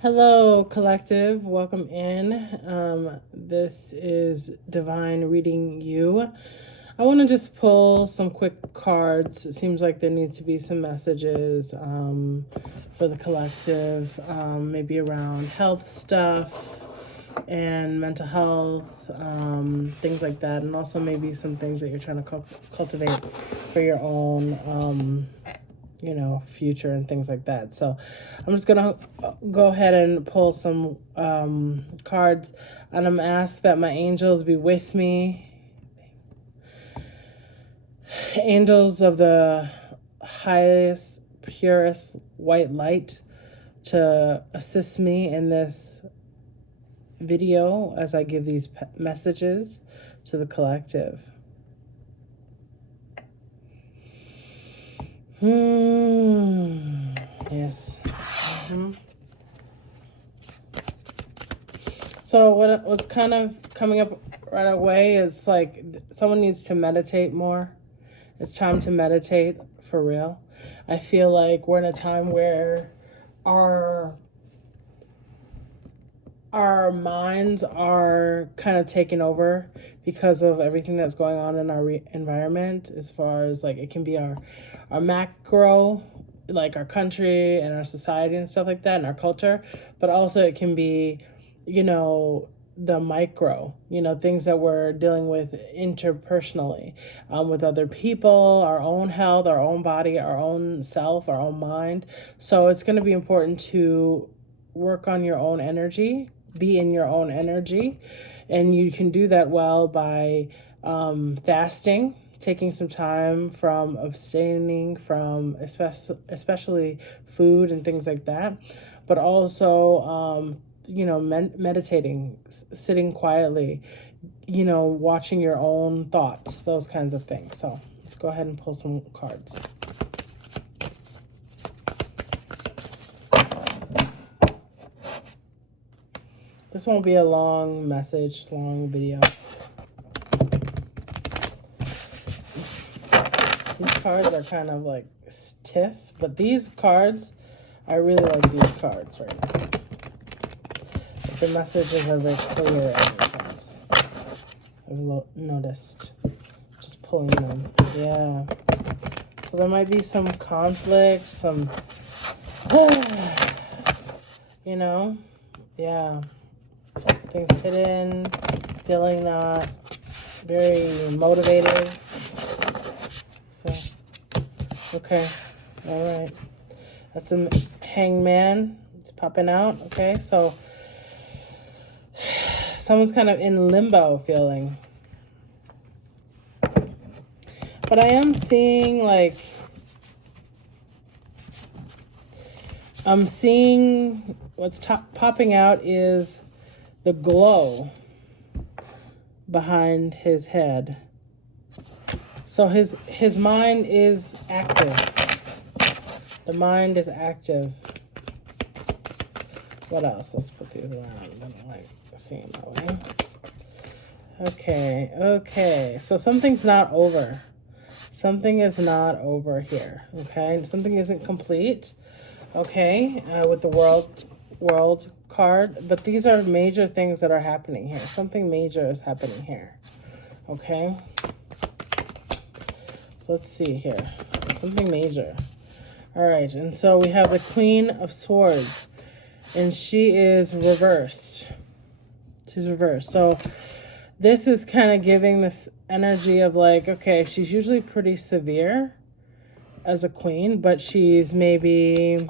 Hello, collective. Welcome in. This is Divine Reading You. I want to just pull some quick cards. It seems like there needs to be some messages for the collective, maybe around health stuff and mental health, things like that, and also maybe some things that you're trying to cultivate for your own. Future and things like that. So I'm just gonna go ahead and pull some cards, and I'm asked that my angels be with me. Angels of the highest, purest white light to assist me in this video as I give these messages to the collective. Yes. So what's kind of coming up right away is like someone needs to meditate more. It's time to meditate for real. I feel like we're in a time where our minds are kind of taken over because of everything that's going on in our environment, as far as like it can be our macro, like our country and our society and stuff like that, and our culture, but also it can be, the micro, things that we're dealing with interpersonally, with other people, our own health, our own body, our own self, our own mind. So it's going to be important to work on your own energy, be in your own energy, and you can do that well by fasting, taking some time from abstaining from especially food and things like that, but also meditating, sitting quietly, watching your own thoughts, those kinds of things. So let's go ahead and pull some cards. This won't be a long message, long video. These cards are kind of like stiff, but these cards, I really like these cards right now. The messages are very clear in these cards. I've noticed. Just pulling them. Yeah. So there might be some conflict, some, yeah. Things hidden, feeling not very motivated. So, okay. All right. That's the Hangman. It's popping out. Okay. So, someone's kind of in limbo feeling. But I am seeing I'm seeing what's popping out is the glow behind his head. So his mind is active. The mind is active. What else? Let's put these around. I don't like seeing that way. Okay. So something's not over. Something is not over here. Okay. Something isn't complete. Okay. With the world card, but these are major things that are happening here. Something major is happening here. Okay. So let's see here. Something major. All right. And so we have the Queen of Swords, and she is reversed. She's reversed. So this is kind of giving this energy of like, okay, she's usually pretty severe as a queen, but she's maybe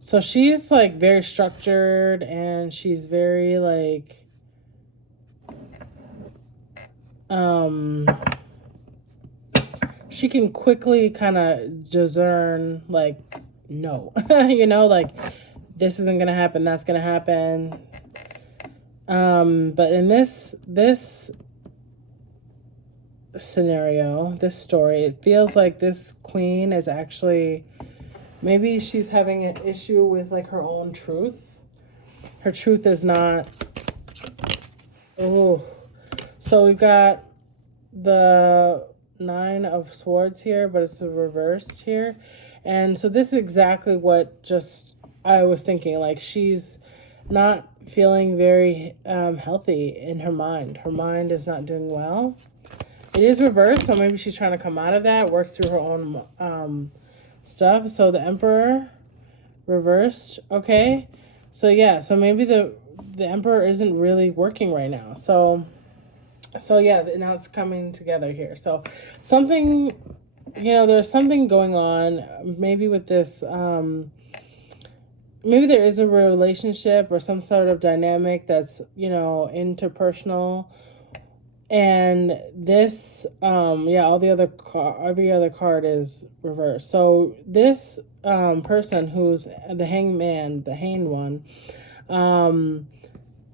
so she's like very structured, and she's very like she can quickly kind of discern like no. Like this isn't gonna happen, that's gonna happen. But in this scenario, this story, it feels like this queen is actually, maybe she's having an issue with like her own truth. Her truth is not, so we've got the Nine of Swords here, but it's reversed here. And so this is exactly what just I was thinking. Like, she's not feeling very healthy in her mind. Her mind is not doing well. It is reversed, so maybe she's trying to come out of that, work through her own stuff. So the Emperor reversed, okay? So yeah, so maybe the Emperor isn't really working right now. So yeah, now it's coming together here. So something, there's something going on maybe with this maybe there is a relationship or some sort of dynamic that's, interpersonal. And this, all the other every other card is reversed. So this person who's the hangman, the hanged one,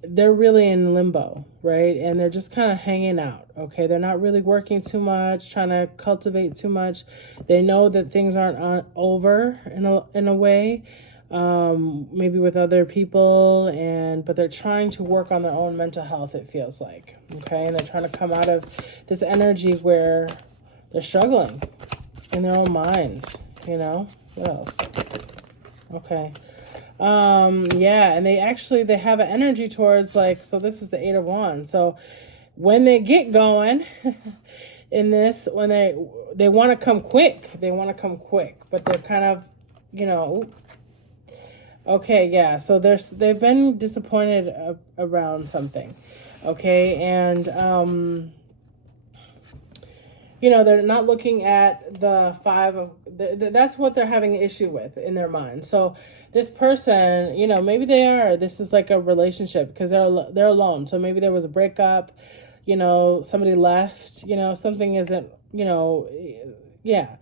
they're really in limbo, right? And they're just kind of hanging out, okay? They're not really working too much, trying to cultivate too much. They know that things aren't over in a way, maybe with other people, but they're trying to work on their own mental health, it feels like, okay? And they're trying to come out of this energy where they're struggling in their own mind, What else? Okay. And they have an energy towards, so this is the Eight of Wands. So when they get going in this, when they want to come quick, but they're kind of, okay, yeah. So they've been disappointed around something, okay, and they're not looking at the five of. That's what they're having an issue with in their mind. So this person, maybe this is like a relationship because they're alone. So maybe there was a breakup, somebody left, something isn't, yeah.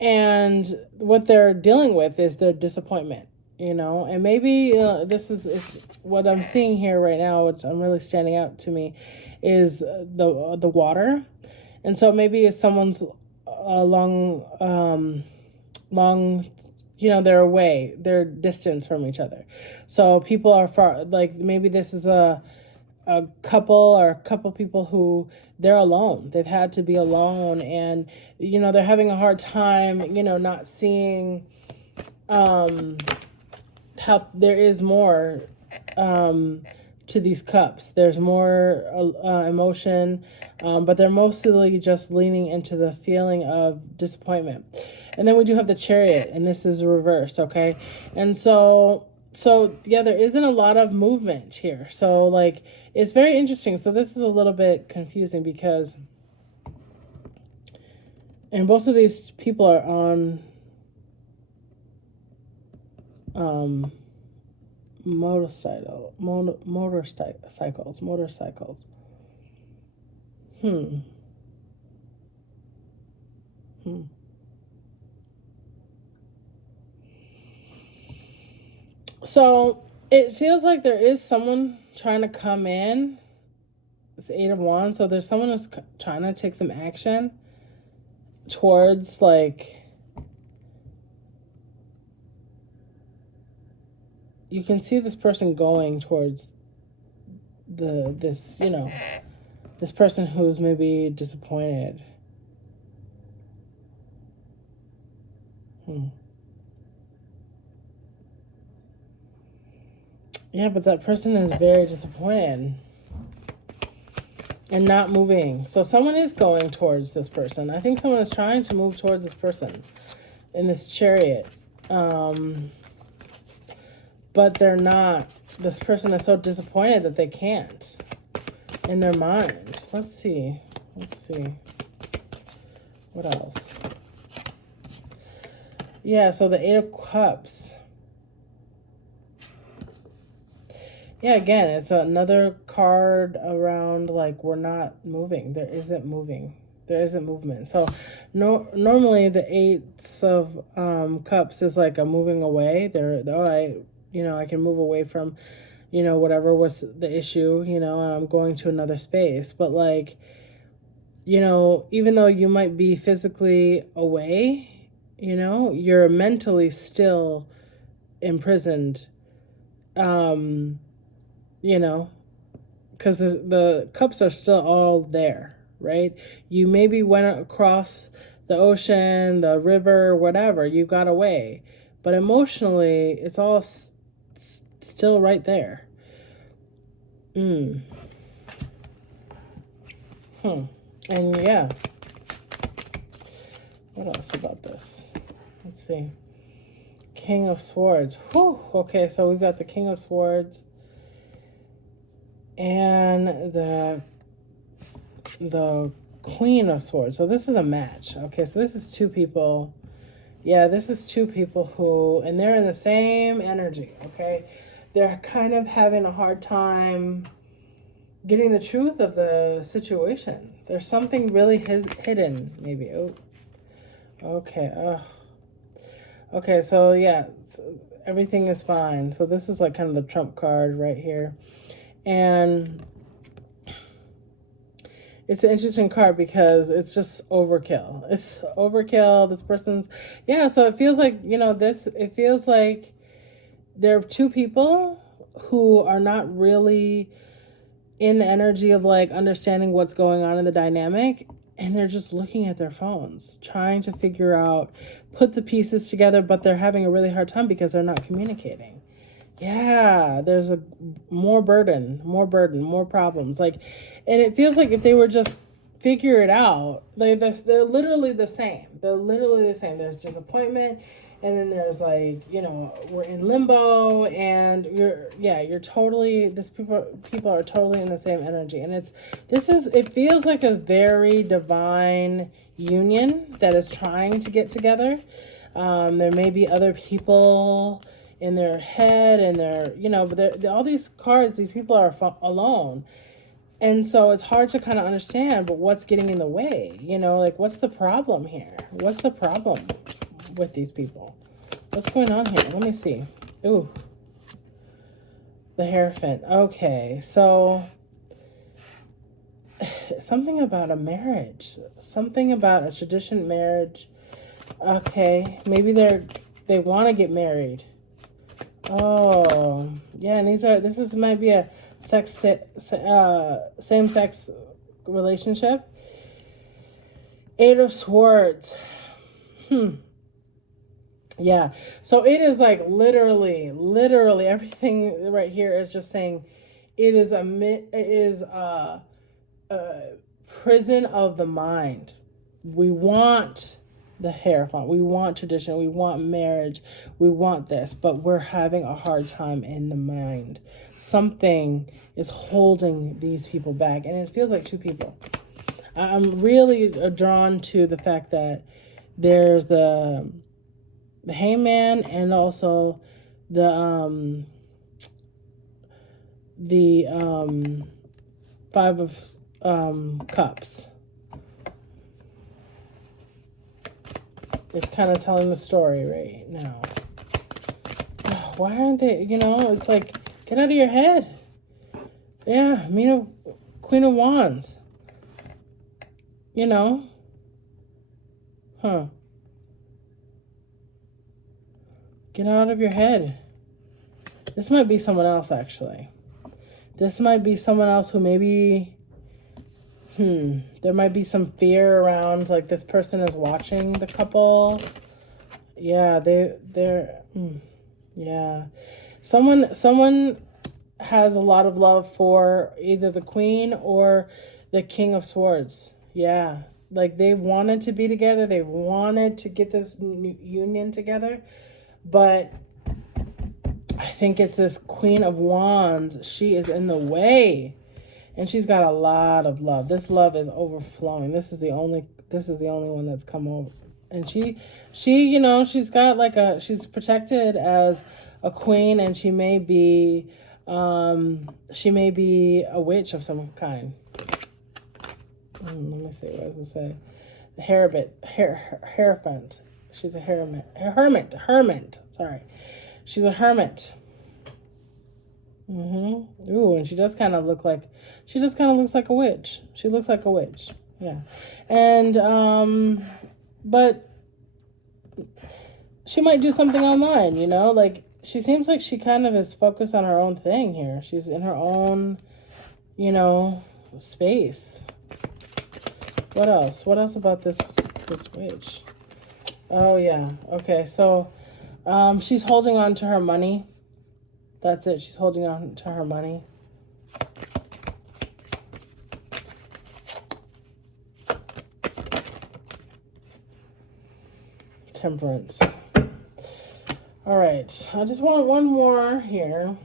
And what they're dealing with is their disappointment, and maybe this is what I'm seeing here right now, which I'm really standing out to me, is the water. And so maybe it's someone's long, they're away, they're distance from each other. So people are far, like maybe this is a couple or a couple people who they're alone. They've had to be alone, and they're having a hard time, not seeing how there is more to these cups. There's more emotion, but they're mostly just leaning into the feeling of disappointment. And then we do have the Chariot, and this is reversed, okay? And so yeah, there isn't a lot of movement here. So it's very interesting. So this is a little bit confusing because, and most of these people are on motorcycles. So it feels like there is someone trying to come in. It's Eight of Wands. So there's someone who's trying to take some action towards you can see this person going towards this person who's maybe disappointed. Yeah, but that person is very disappointed and not moving. So someone is going towards this person. I think someone is trying to move towards this person in this Chariot. But they're not. This person is so disappointed that they can't in their mind. Let's see. What else? Yeah, so the Eight of Cups. Yeah, again, it's another card around we're not moving. There isn't movement. So normally the Eights of Cups is a moving away. I can move away from, whatever was the issue, and I'm going to another space. But even though you might be physically away, you're mentally still imprisoned, because the cups are still all there, right? You maybe went across the ocean, the river, whatever, you got away. But emotionally, it's all still right there. And yeah, what else about this? Let's see. King of Swords. Whew. Okay, so we've got the King of Swords and the Queen of Swords. So this is a match. Okay, so this is two people. Yeah, this is two people who, and they're in the same energy, okay? They're kind of having a hard time getting the truth of the situation. There's something really hidden, maybe. Oh, okay. Okay, so yeah, everything is fine. So this is like kind of the trump card right here. And it's an interesting card because it's just overkill. It's overkill. This person's, yeah, so it feels like, it feels like there are two people who are not really in the energy of like understanding what's going on in the dynamic. And they're just looking at their phones, trying to figure out, put the pieces together, but they're having a really hard time because they're not communicating. Yeah, there's more burden, more problems. Like, and it feels like if they were just figure it out, they're literally the same. They're literally the same. There's disappointment, and then there's like, we're in limbo, and you're totally, people are totally in the same energy. And it feels like a very divine union that is trying to get together. There may be other people in their head and but all these cards, these people are alone. And so it's hard to kind of understand, but what's getting in the way? Like, what's the problem here? What's the problem with these people? What's going on here? Let me see. Ooh. The Hierophant. Okay, so something about a marriage. Something about a traditional marriage. Okay, maybe they want to get married. Oh, yeah, and this might be a same-sex relationship. Eight of Swords. Yeah, so it is like literally everything right here is just saying it is a prison of the mind. We want the Hierophant, we want tradition, we want marriage, we want this, but we're having a hard time in the mind. Something is holding these people back, and it feels like two people. I'm really drawn to the fact that there's the Hangman and also the Five of Cups. It's kind of telling the story right now. Why aren't they, it's like, get out of your head. Yeah, Queen of Wands. Get out of your head. This might be someone else, actually. This might be someone else who maybe, there might be some fear around, like, this person is watching the couple. Yeah, yeah. Someone has a lot of love for either the Queen or the King of Swords. Yeah, like they wanted to be together. They wanted to get this union together. But I think it's this Queen of Wands. She is in the way. And she's got a lot of love. This love is overflowing. This is the only one that's come over. And she, she's got she's protected as a queen, and she may be a witch of some kind. Let me see, what does it say? The Hierophant. She's a hermit. Sorry. She's a hermit. Ooh, and she does kind of looks like a witch. She looks like a witch. Yeah. And, but she might do something online, like, she seems like she kind of is focused on her own thing here. She's in her own, you know, space. What else? What else about this witch? Oh, yeah. Okay, so she's holding on to her money. That's it. She's holding on to her money. Temperance. All right. I just want one more here.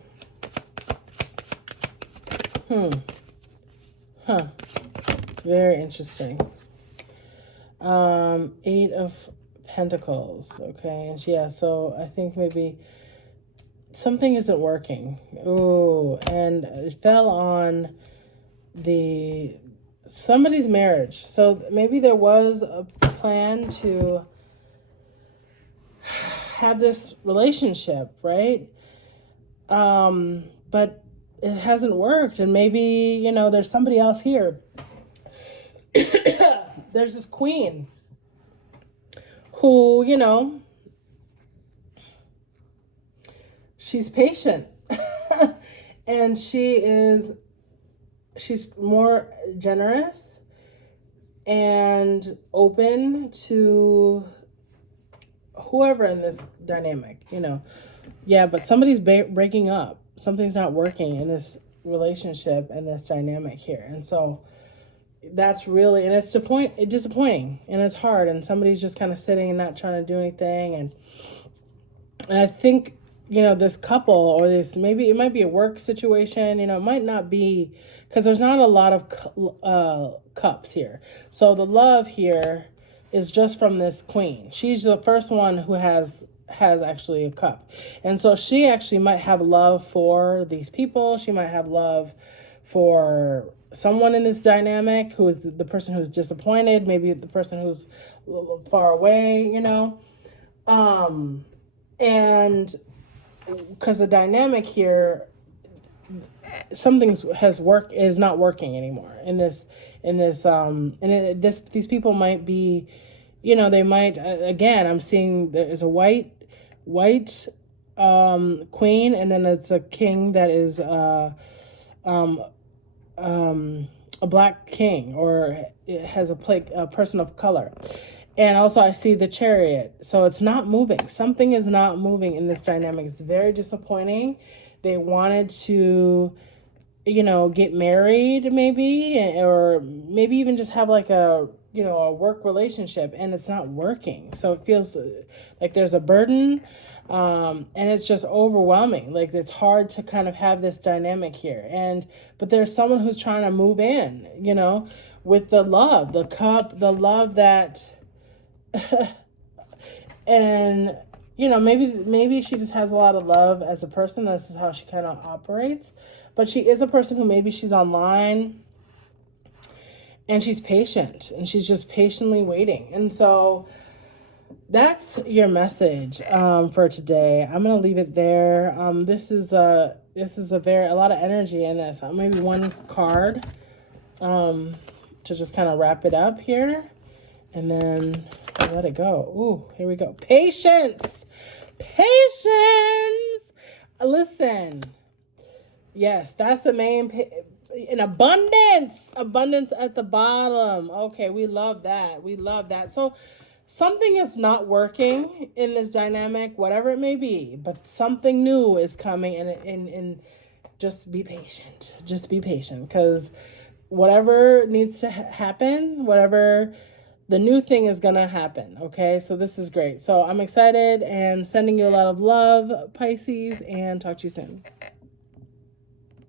Huh. It's very interesting. 8 of Pentacles. Okay. And yeah, so I think maybe something isn't working. Ooh, and it fell on somebody's marriage. So maybe there was a plan to have this relationship, right? But it hasn't worked, and maybe, you know, there's somebody else here. There's this queen who, you know, she's patient. And she's more generous and open to whoever in this dynamic, you know. Yeah, but somebody's breaking up. Something's not working in this relationship and this dynamic here. And so that's really, and it's disappointing, and it's hard, and somebody's just kind of sitting and not trying to do anything. And I think, you know, this couple, or this, maybe it might be a work situation, you know, it might not be, because there's not a lot of cups here. So the love here is just from this queen. She's the first one who has actually a cup. And so she actually might have love for these people. She might have love for someone in this dynamic, who is the person who's disappointed, maybe the person who's far away, you know. And because the dynamic here, something is not working anymore in this these people might be, you know, they might, again, I'm seeing there is a white queen, and then it's a king that is a black king, or it has a person of color. And also I see the Chariot. So it's not moving. Something is not moving in this dynamic. It's very disappointing. They wanted to, you know, get married maybe, or maybe even just have like a, you know, a work relationship, and it's not working. So it feels like there's a burden, and it's just overwhelming. Like, it's hard to kind of have this dynamic here. But there's someone who's trying to move in, you know, with the love, the cup, the love that, and, you know, maybe she just has a lot of love as a person. This is how she kind of operates. But she is a person who maybe she's online, and she's patient, and she's just patiently waiting. And so that's your message for today. I'm going to leave it there. This is a lot of energy in this. Maybe one card to just kind of wrap it up here, and then let it go. Ooh, here we go. Patience. Listen. Yes, that's the main. In abundance at the bottom. Okay, we love that. So something is not working in this dynamic, whatever it may be, but something new is coming, and just be patient. Just be patient, because whatever needs to happen, whatever, the new thing is gonna happen. Okay, so this is great. So I'm excited and sending you a lot of love, Pisces, and talk to you soon.